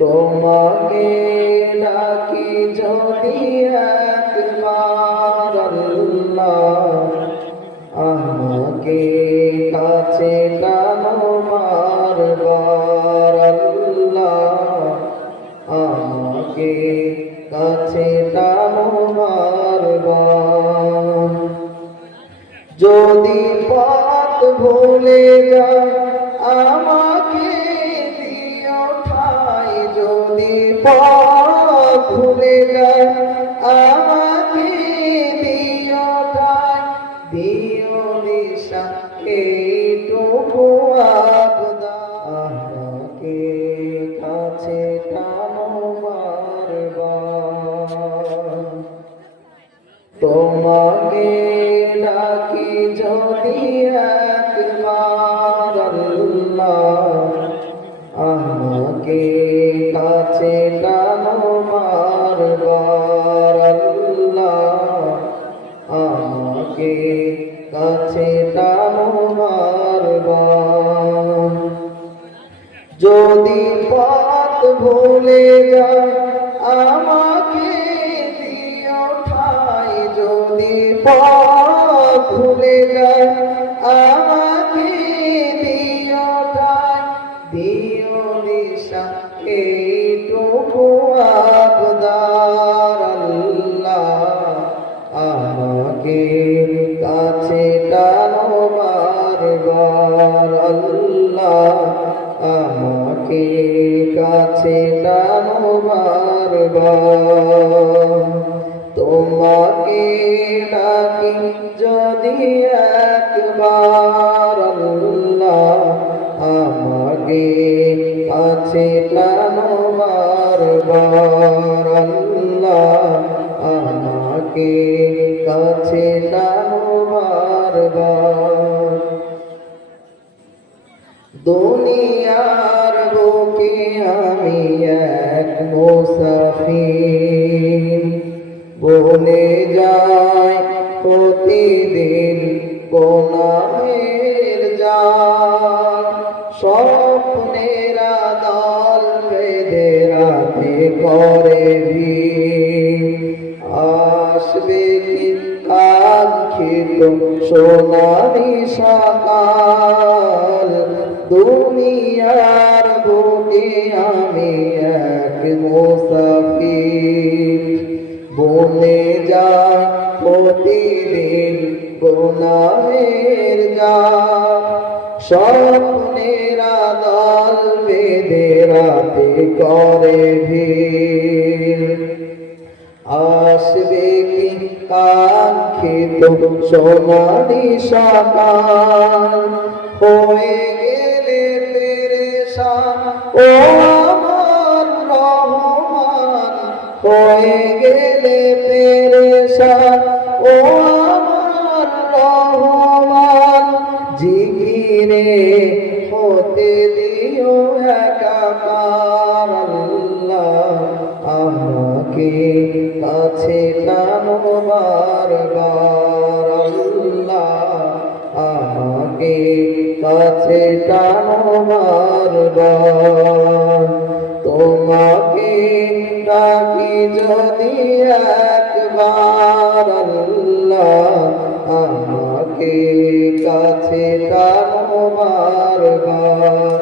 তোমাকে ডাকি যদি একবার আল্লাহ, আমাকে কাছে টানো বারবার আল্লাহ, আমাকে কাছে টানো বারবার। যদি পথ ভুলে যায় আমাকে দিও ঠাই, যদি পথ ভুলে যায় আমাকে দিও ঠাই, দিও দিশা এইটুকু আবদার, আমাকে কাছে টানো বারবার। তোমাকে ডাকি যদি একবার আল্লাহ, আমাকে কাছে টানো বারবার আল্লাহ, আমাকে কাছে টানো বারবার। যদি পথ ভুলে যায় আমাকে দিও ঠাই, যদি পথ ভুলে যায় আমাকে দিও ঠাই, দিও দিশা এইটুকু আবদার আল্লাহ, আমাকে কাছে টানো বারবার আল্লাহ, আমাকে কাছে টানো বারবার। তোমাকে ডাকি যদি একবার আল্লাহ, আমাকে কাছে টানো বারবার আল্লাহ, আমাকে কাছে টানো বারবার। দুনিয়ার বুকে আমি এক মুসাফির, বনে যায় প্রতিদিন গোনাহের জাল, স্বপ্নেরা দল বেঁধে রাতে করে ভিড়, আসবে কি কাঙ্ক্ষিত সোনালি সকাল। দুনিয়ার বুকে আমি এক মুসাফির, বনে যায় প্রতিদিন গুনাহের জাল, স্বপ্নেরা দল বেঁধে রাতে করে ভিড়, আসবে কি কাঙ্ক্ষিত সোনালি সকাল। হয়ে গেলে পেরেশান ও আমার রহমান, হয়ে গেলে পেরেশান ও আমার রহমান, জিকিরে হতে দিও একাকার আল্লাহ, আমাকে কাছে টানো বারবার আল্লাহ, আমাকে কাছে টানো বারবার। তোমাকে ডাকি যদি একবার আল্লাহ, আমাকে কাছে টানো বারবার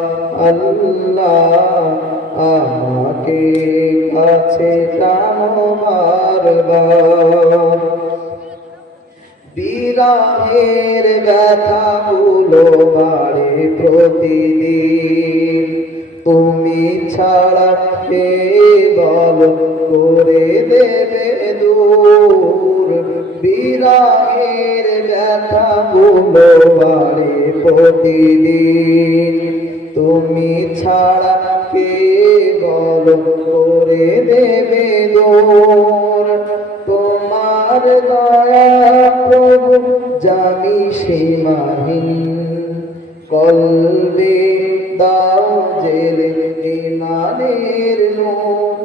আল্লাহ, আমাকে কাছে টানো বারবার। বিরহের ব্যথাগুলো বাড়ে প্রতিদিন, তুমি ছাড়া কে বল করে দেবে দূর। বিরহের ব্যথাগুলো বাড়ে প্রতিদিন, তুমি ছাড়া কে বল করে দেবে দূর। তোমার দয়া প্রভু জানি সীমাহীন, কলবে দাও জেলে ইমানের নূর।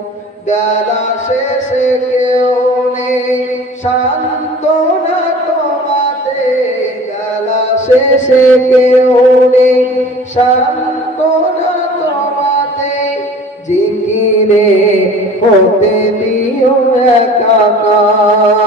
বেলা শেষে কেউ নেই সান্ত্বনা তোমাতে, বেলা শেষে কেউ নেই সান্ত্বনা তোমাতে, জিকিরে হতে দিও একাকার।